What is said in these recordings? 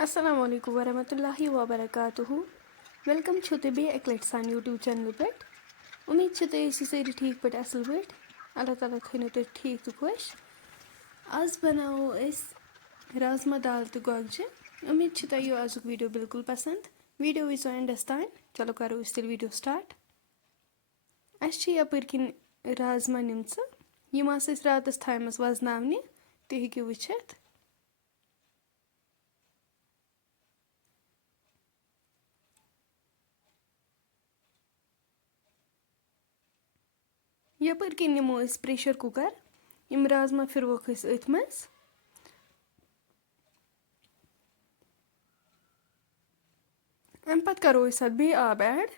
Assalamu alaikum warahmatullahi wabarakatuh. Welcome to be Eclat San YouTube channel pet. उम्मीद छ तुम सारी ठीक पे असल पे अल्लाह ताला थो तुम ठीक तो खुश आज बनाओ राजमा दाल तो गोगजी उम्मीद छ तुम आज वीडियो बिल्कुल पसंद वीडियो वो एंडस तान चलो करो तेल वीडियो स्टार्ट अस यपर किन राजमा निम रातस थामस वजनावने तुम हेकु वुचित यपर किन निमो प्रेशर कुकर यम राजमा फिरवोक अथ मज अम पत करो बे आब ऐड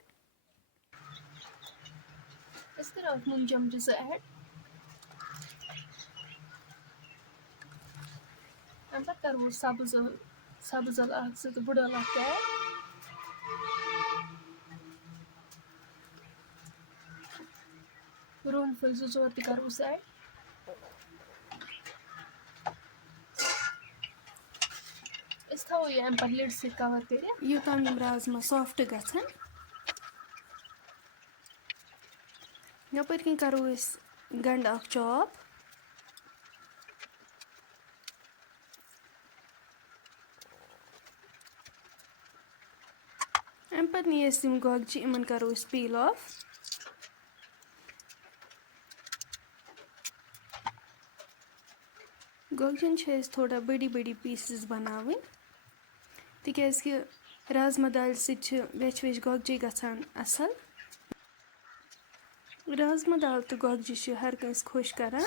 करो नून चमचे से ऐड अम पत करो सब्ज तो बुड़ल ऐड रोन फल जोर तो करो ऐड थो यह अम पे लिड से कवर कर यूतान राजमा सॉफ्ट गन यपर किन करो गंड अख चॉप अम पे नी गोगजी इन करो पील ऑफ गोगजन थोड़ा बड़ी बड़ी पीसेस बनावन तिकाज कि राजमा दाल वेच वेच गोगजी गसान असल राजमा दाल तो गोगजी हर कंस खुश करान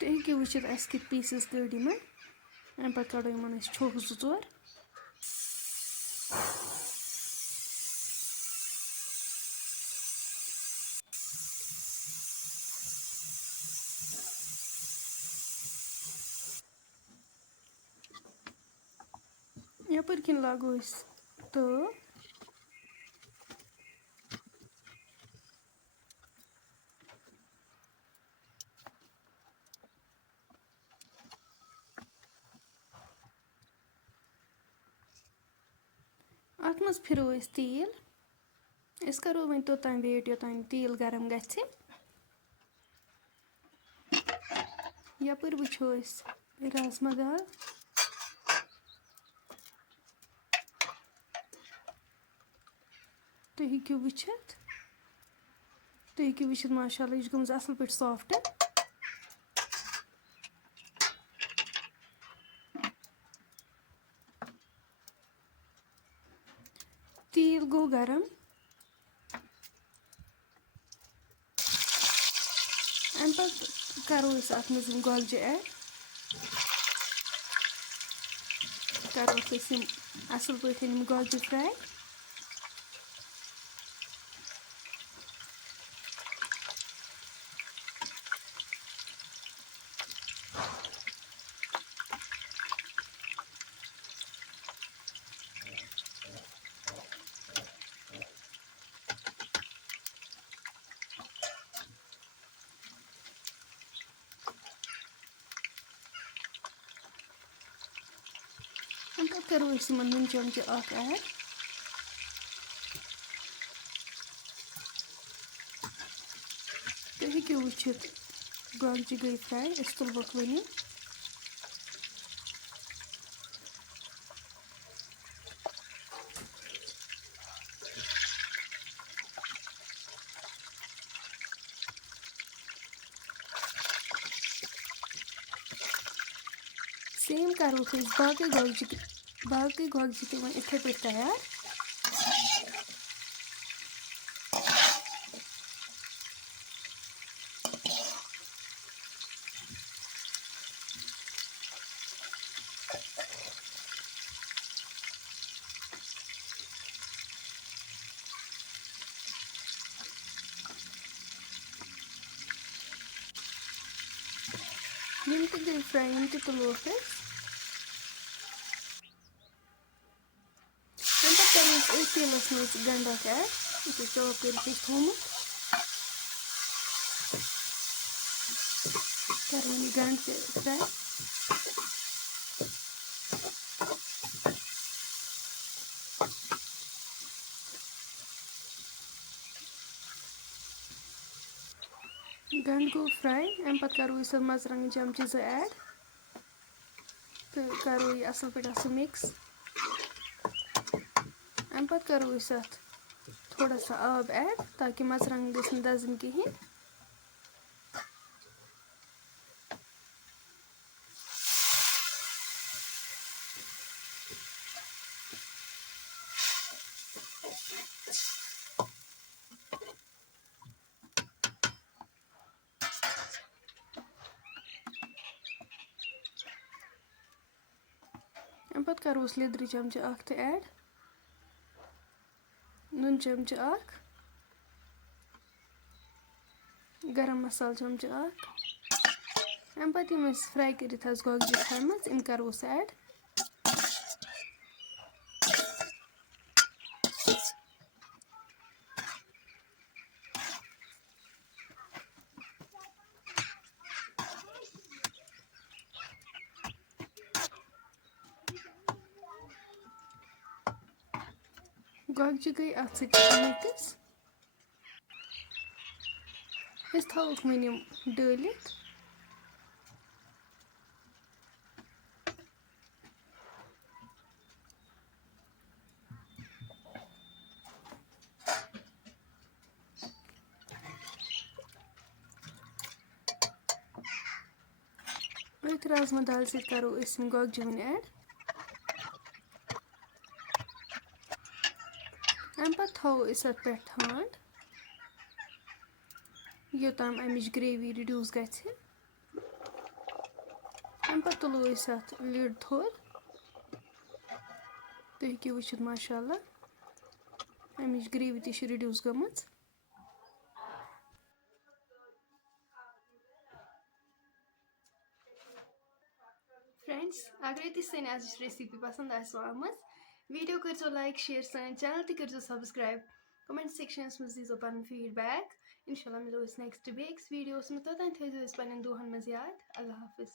तुम हेकु वुचित अस कित पीसेस कड़ इन अम पे कड़ो इन छोक जोर यपर किन लागो तो अत मज फिरो तेल करो वो तोतान वेट योतान तेल गरम गि यपर वो राजमा दाल तुम हेकु वुचित माशाल्लाह यह गमज असल पे सॉफ्ट तेल गो गरम अम पे करो अत मज गोगजी ऐड करो असल पे गोगजी फ्राई अम पे करो नून चमचे ऐड तुम हेकु वुचित गोगजी गई फ्राई तुलवक वनी सेम करो बाकी गोगजी तो इथे पे तैयार यम ते गई फ्राई यम ते तुलोक अस तम पे करो तेलस मज गंड ऐड यह चॉप कर थोमुत करो गंड ते फ्राई गंड गो फ्राई अम पे करो मरचांगन चमचे 2 ऐड तो करो यह असल पे मिक्स अम पे करो थोड़ा सा आब ऐड ताकि मरचांगन गसन दजन कहें अम पे करो लिद्र चमचे 1 तो ऐड नून चमचे 1 गरम मसाला चमचे 1 अम पे फ्राई कर गोगजी थम इन करो ऐड गोगजी गई अत मिक्स थोक वन डालित राजमा दाल करो गोगजी वन ऐड अम पे थो पे ठंड योतान अमिच ग्रेवी रिड्यूस गम पे तुलो लिड थोद तुम हेको वुचित माशाल्लाह अमिच ग्रेवी ती रिड्यूस गम फ्रेंड्स अगर तुम सन आज रेसिपी पसंद आम वीडियो करो लाइक शेयर सन चैनल तक करो सब्सक्राइब कमेंट सेक्शनस मज दीजो पन फीडबैक इंशाल्लाह मिलो नेक्स्ट बेक्स वीडियोस में तोतान थो पे दुहन मज याद अल्लाह हाफिज।